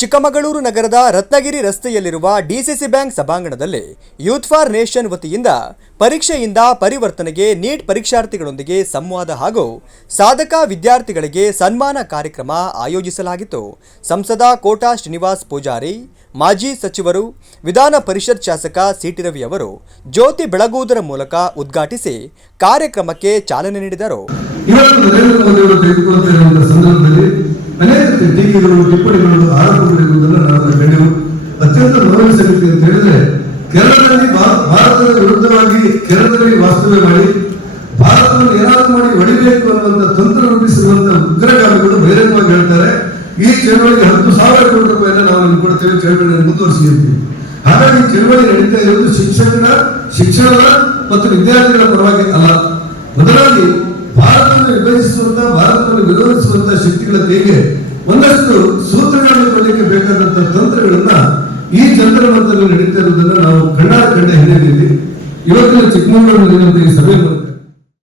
ಚಿಕ್ಕಮಗಳೂರು ನಗರದ ರತ್ನಗಿರಿ ರಸ್ತೆಯಲ್ಲಿರುವ DCC bank ಸಭಾಂಗಣದಲ್ಲಿ ಯೂತ್ ಫಾರ್ ನೇಷನ್ ವತಿಯಿಂದ ಪರೀಕ್ಷೆಯಿಂದ ಪರಿವರ್ತನೆಗೆ ನೀಟ್ ಪರೀಕ್ಷಾರ್ಥಿಗಳೊಂದಿಗೆ ಸಂವಾದ ಹಾಗೂ ಸಾಧಕ ವಿದ್ಯಾರ್ಥಿಗಳಿಗೆ ಸನ್ಮಾನ ಕಾರ್ಯಕ್ರಮ ಆಯೋಜಿಸಲಾಗಿತ್ತು. ಸಂಸದ ಕೋಟಾ ಶ್ರೀನಿವಾಸ್ ಪೂಜಾರಿ, ಮಾಜಿ ಸಚಿವರು, ವಿಧಾನ ಪರಿಷತ್ ಶಾಸಕ ಸಿಟಿ ರವಿ ಅವರು ಜ್ಯೋತಿ ಬೆಳಗುವುದರ ಮೂಲಕ ಉದ್ಘಾಟಿಸಿ ಕಾರ್ಯಕ್ರಮಕ್ಕೆ ಚಾಲನೆ ನೀಡಿದರು. ಅನೇಕ ಟೀಕೆಗಳು, ಟಿಪ್ಪಣಿಗಳು, ಆರೋಪಗಳಿರುವುದನ್ನು ನಾವು ಕಂಡೆವು. ಅತ್ಯಂತ ನೋವಿನ ಸಂಗತಿ ಅಂತ ಹೇಳಿದ್ರೆ, ಕೇರಳದಲ್ಲಿ ಭಾರತದ ವಿರುದ್ಧವಾಗಿ ಕೇರಳದಲ್ಲಿ ವಾಸ್ತವ್ಯ ಮಾಡಿ ಭಾರತವನ್ನು ಏನಾದರೂ ಮಾಡಿ ಹೊಡಿಬೇಕು ಅನ್ನುವಂಥ ತಂತ್ರ ರೂಪಿಸಿರುವಂತಹ ಉಗ್ರಗಾಮಿಗಳು ಬಹಿರಂಗವಾಗಿ ಹೇಳ್ತಾರೆ, ಈ ಚಳವಳಿಗೆ 10,000 ಕೋಟಿ ರೂಪಾಯಿನ ನಾವು ಕೊಡ್ತೇವೆ, ಚಳವಳಿಯನ್ನು ಮುಂದುವರಿಸಿರ್ತೀವಿ. ಹಾಗಾಗಿ ಚಳವಳಿ ನಡೀತಾ ಇರುವುದು ಶಿಕ್ಷಣದ ಮತ್ತು ವಿದ್ಯಾರ್ಥಿಗಳ ಪರವಾಗಿ ಅಲ್ಲ. ಬದಲಾಗಿ ಭಾರತವನ್ನು ವಿಭಜಿಸುವಂತಹ, ಭಾರತವನ್ನು ವಿರೋಧಿಸುವಂತಹ ಶಕ್ತಿಗಳ ಕೈಗೆ ಒಂದಷ್ಟು ಸೂತ್ರಗಳನ್ನು ಕೊಡಲಿಕ್ಕೆ ಬೇಕಾದಂತಹ ತಂತ್ರಗಳನ್ನ ಈ ಜನರ ಮಟ್ಟದಲ್ಲಿ ನಡೀತಾ ಇರುವುದನ್ನು ನಾವು ಕಂಡ ಹಿನ್ನೆಲೆಯಲ್ಲಿ ಇವತ್ತಿನ ಚಿಕ್ಕಮಗಳೂರಿನಲ್ಲಿ ಈ ಸಭೆ ಮಾಡುತ್ತೇವೆ.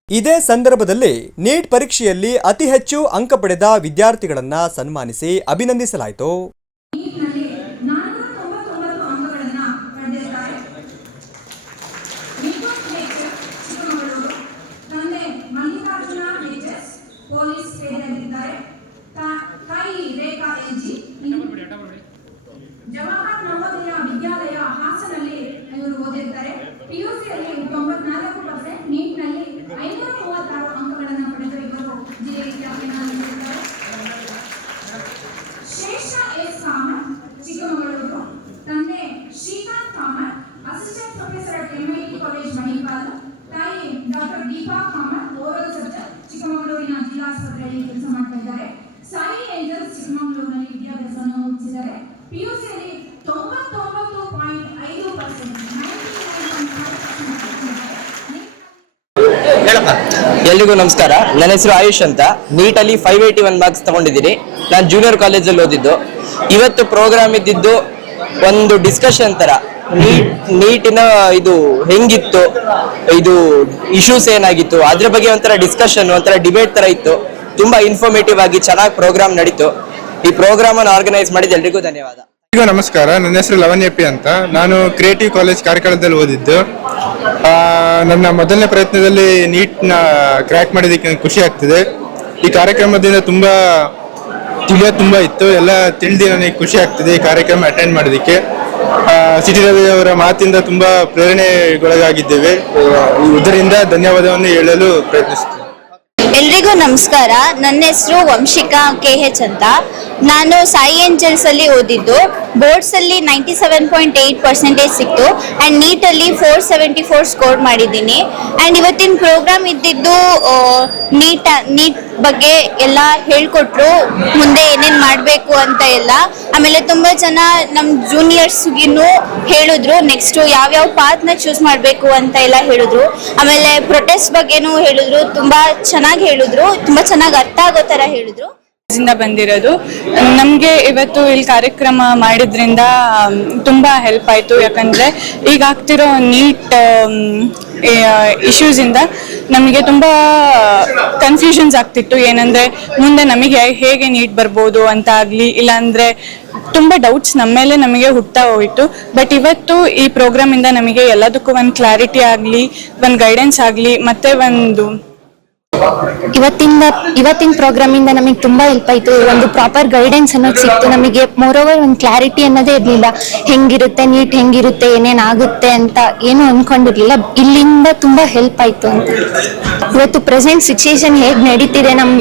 ಇದೇ ಸಂದರ್ಭದಲ್ಲಿ ನೀಟ್ ಪರೀಕ್ಷೆಯಲ್ಲಿ ಅತಿ ಹೆಚ್ಚು ಅಂಕ ಪಡೆದ ವಿದ್ಯಾರ್ಥಿಗಳನ್ನ ಸನ್ಮಾನಿಸಿ ಅಭಿನಂದಿಸಲಾಯಿತು. ಜವಾಹರ್ ನವೋದಯ ವಿದ್ಯಾಲಯ ಹಾಸನಲ್ಲಿ ಇವರು ಓದಿರ್ತಾರೆ. ಪಿಯುಸಿಯಲ್ಲಿ 94%, ನೀಟ್ನಲ್ಲಿ 536 ಅಂಕಗಳನ್ನು ಪಡೆದು ಇವರು ಜಿಲ್ಲೆ ವಿದ್ಯಾರ್ಥಿಗಳಿದ್ದಾರೆ. ಶೇಷ ಎಸ್ ಕಾಮತ್, ಚಿಕ್ಕಮಗಳೂರು. ತಂದೆ Shrikanth Kamath, assistant professor at MIT college Manipal. ತಾಯಿ doctor Deepa Kamath, oral surgeon, ಚಿಕ್ಕಮಗಳೂರಿನ ಜಿಲ್ಲಾಸ್ಪತ್ರೆಯಲ್ಲಿ ಕೆಲಸ ಮಾಡ್ತಾ ಇದ್ದಾರೆ. ಸಾಯಿ ಏಂಜಲ್ಸ್, ಚಿಕ್ಕಮಗಳೂರಿನಲ್ಲಿ ವಿದ್ಯಾಭ್ಯಾಸವನ್ನು ಮುಗಿಸಿದ್ದಾರೆ. ಪಿಯುಸಿಯಲ್ಲಿ 99.5%. ಎಲ್ರಿಗೂ ನಮಸ್ಕಾರ. ನನ್ನ ಹೆಸರು ಆಯುಷ್ ಅಂತ. ನೀಟಲ್ಲಿ 581 ಮಾರ್ಕ್ಸ್ ತಗೊಂಡಿದ್ದೀನಿ. ನಾನು ಜೂನಿಯರ್ ಕಾಲೇಜಲ್ಲಿ ಓದಿದ್ದು. ಇವತ್ತು ಪ್ರೋಗ್ರಾಮ್ ಇದ್ದಿದ್ದು ಒಂದು ಡಿಸ್ಕಷನ್ ತರ, ನೀಟಿನ ಇದು ಹೆಂಗಿತ್ತು, ಇದು ಇಶ್ಯೂಸ್ ಏನಾಗಿತ್ತು, ಅದ್ರ ಬಗ್ಗೆ ಒಂಥರ ಡಿಸ್ಕಷನ್, ಒಂಥರ ಡಿಬೇಟ್ ತರ ಇತ್ತು. ತುಂಬಾ ಇನ್ಫಾರ್ಮೇಟಿವ್ ಆಗಿ ಚೆನ್ನಾಗಿ ಪ್ರೋಗ್ರಾಮ್ ನಡೀತು. ಈ ಪ್ರೋಗ್ರಾಮ್ ಅನ್ನು ಆರ್ಗನೈಸ್ ಮಾಡಿದ ಎಲ್ರಿಗೂ ಧನ್ಯವಾದ. ನಮಸ್ಕಾರ. ನನ್ನ ಹೆಸರು ಲವಣ್ಯ ಪಿ ಅಂತ. ನಾನು ಕ್ರಿಯೇಟಿವ್ ಕಾಲೇಜ್ ಕಾರ್ಕಳದಲ್ಲಿ ಓದಿದ್ದು. ನನ್ನ ಮೊದಲನೇ ಪ್ರಯತ್ನದಲ್ಲಿ ನೀಟ್ನ ಕ್ರ್ಯಾಕ್ ಮಾಡೋದಕ್ಕೆ ನನಗೆ ಖುಷಿ ಆಗ್ತಿದೆ. ಈ ಕಾರ್ಯಕ್ರಮದಿಂದ ತುಂಬಾ ಇತ್ತು, ಎಲ್ಲ ತಿಳಿದು ನನಗೆ ಖುಷಿ ಆಗ್ತಿದೆ ಈ ಕಾರ್ಯಕ್ರಮ ಅಟೆಂಡ್ ಮಾಡೋದಕ್ಕೆ. ಸಿಟಿ ರವಿ ಅವರ ಮಾತಿಂದ ತುಂಬಾ ಪ್ರೇರಣೆಗೊಳಗಾಗಿದ್ದೇವೆ. ಇದರಿಂದ ಧನ್ಯವಾದವನ್ನು ಹೇಳಲು ಪ್ರಯತ್ನಿಸುತ್ತೇನೆ. ಎಲ್ರಿಗೂ ನಮಸ್ಕಾರ. ನನ್ನ ಹೆಸರು ವಂಶಿಕಾ KH ಅಂತ. ನಾನು ಸಾಯಿ ಏಂಜಲ್ಸ್ ಅಲ್ಲಿ ಓದಿದ್ದು. ಬೋರ್ಡ್ಸ್ ಅಲ್ಲಿ 97.8% ಸಿಕ್ತು ಅಂಡ್ ನೀಟಲ್ಲಿ 474 ಸ್ಕೋರ್ ಮಾಡಿದ್ದೀನಿ. ಅಂಡ್ ಇವತ್ತಿನ ಪ್ರೋಗ್ರಾಮ್ ಇದ್ದಿದ್ದು ನೀಟ್ ಬಗ್ಗೆ ಎಲ್ಲ ಹೇಳ್ಕೊಟ್ರು, ಮುಂದೆ ಏನೇನು ಮಾಡಬೇಕು ಅಂತ ಎಲ್ಲ. ಆಮೇಲೆ ತುಂಬ ಜನ ನಮ್ಮ ಜೂನಿಯರ್ಸ್ಗಿನ್ನೂ ಹೇಳಿದ್ರು, ನೆಕ್ಸ್ಟು ಯಾವ್ಯಾವ ಪಾತ್ನ ಚೂಸ್ ಮಾಡಬೇಕು ಅಂತ ಎಲ್ಲ ಹೇಳಿದ್ರು. ಆಮೇಲೆ ಪ್ರೊಟೆಸ್ಟ್ ಬಗ್ಗೆನೂ ಹೇಳಿದ್ರು, ತುಂಬ ಚೆನ್ನಾಗಿ ಹೇಳಿದ್ರು, ತುಂಬ ಚೆನ್ನಾಗಿ ಅರ್ಥ ಆಗೋ ಥರ ಹೇಳಿದ್ರು. ಬಂದಿರೋದು ನಮಗೆ ಇವತ್ತು ಇಲ್ಲಿ ಕಾರ್ಯಕ್ರಮ ಮಾಡಿದ್ರಿಂದ ತುಂಬ ಹೆಲ್ಪ್ ಆಯಿತು. ಯಾಕಂದರೆ ಈಗ ಆಗ್ತಿರೋ ನೀಟ್ ಇಶ್ಯೂಸ್ ಇಂದ ನಮಗೆ ತುಂಬ ಕನ್ಫ್ಯೂಷನ್ಸ್ ಆಗ್ತಿತ್ತು. ಏನಂದರೆ ಮುಂದೆ ನಮಗೆ ಹೇಗೆ ನೀಟ್ ಬರ್ಬೋದು ಅಂತ ಆಗಲಿ, ಇಲ್ಲಾಂದರೆ ತುಂಬ ಡೌಟ್ಸ್ ನಮಗೆ ಹುಟ್ತಾ ಹೋಯಿತು. ಬಟ್ ಇವತ್ತು ಈ ಪ್ರೋಗ್ರಾಮಿಂದ ನಮಗೆ ಎಲ್ಲದಕ್ಕೂ ಒಂದು ಕ್ಲಾರಿಟಿ ಆಗಲಿ, ಒಂದು ಗೈಡೆನ್ಸ್ ಆಗಲಿ, ಮತ್ತು ಒಂದು ಇವತ್ತಿನ ಪ್ರೋಗ್ರಾಮ್ ಇಂದ ನಮಗೆ ತುಂಬಾ ಹೆಲ್ಪ್ ಆಯ್ತು. ಒಂದು ಪ್ರಾಪರ್ ಗೈಡೆನ್ಸ್ ಅನ್ನೋದು ಸಿಕ್ತು ನಮಗೆ. ಮೋರೋವರ್ ಒಂದು ಕ್ಲಾರಿಟಿ ಅನ್ನೋದೇ ಇರ್ಲಿಲ್ಲ, ಹೆಂಗಿರುತ್ತೆ ನೀಟ್, ಹೆಂಗಿರುತ್ತೆ, ಏನೇನಾಗುತ್ತೆ ಅಂತ ಏನು ಅನ್ಕೊಂಡಿರ್ಲಿಲ್ಲ. ಇಲ್ಲಿಂದ ತುಂಬಾ ಹೆಲ್ಪ್ ಆಯ್ತು ಅಂತ. ಇವತ್ತು ಪ್ರೆಸೆಂಟ್ ಸಿಚುಯೇಷನ್ ಹೇಗ್ ನಡೀತಿದೆ, ನಮ್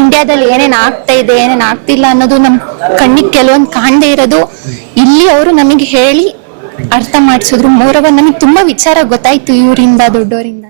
ಇಂಡಿಯಾದಲ್ಲಿ ಏನೇನ್ ಆಗ್ತಾ ಇದೆ, ಏನೇನ್ ಆಗ್ತಿಲ್ಲ ಅನ್ನೋದು ನಮ್ ಕಣ್ಣಿಗೆ ಕೆಲವೊಂದು ಕಾಣದೇ ಇರೋದು ಇಲ್ಲಿ ಅವರು ನಮಗೆ ಹೇಳಿ ಅರ್ಥ ಮಾಡಿಸಿದ್ರು. ಮೋರೋವರ್ ನಮಗೆ ತುಂಬಾ ವಿಚಾರ ಗೊತ್ತಾಯ್ತು ಇವರಿಂದ, ದೊಡ್ಡವರಿಂದ.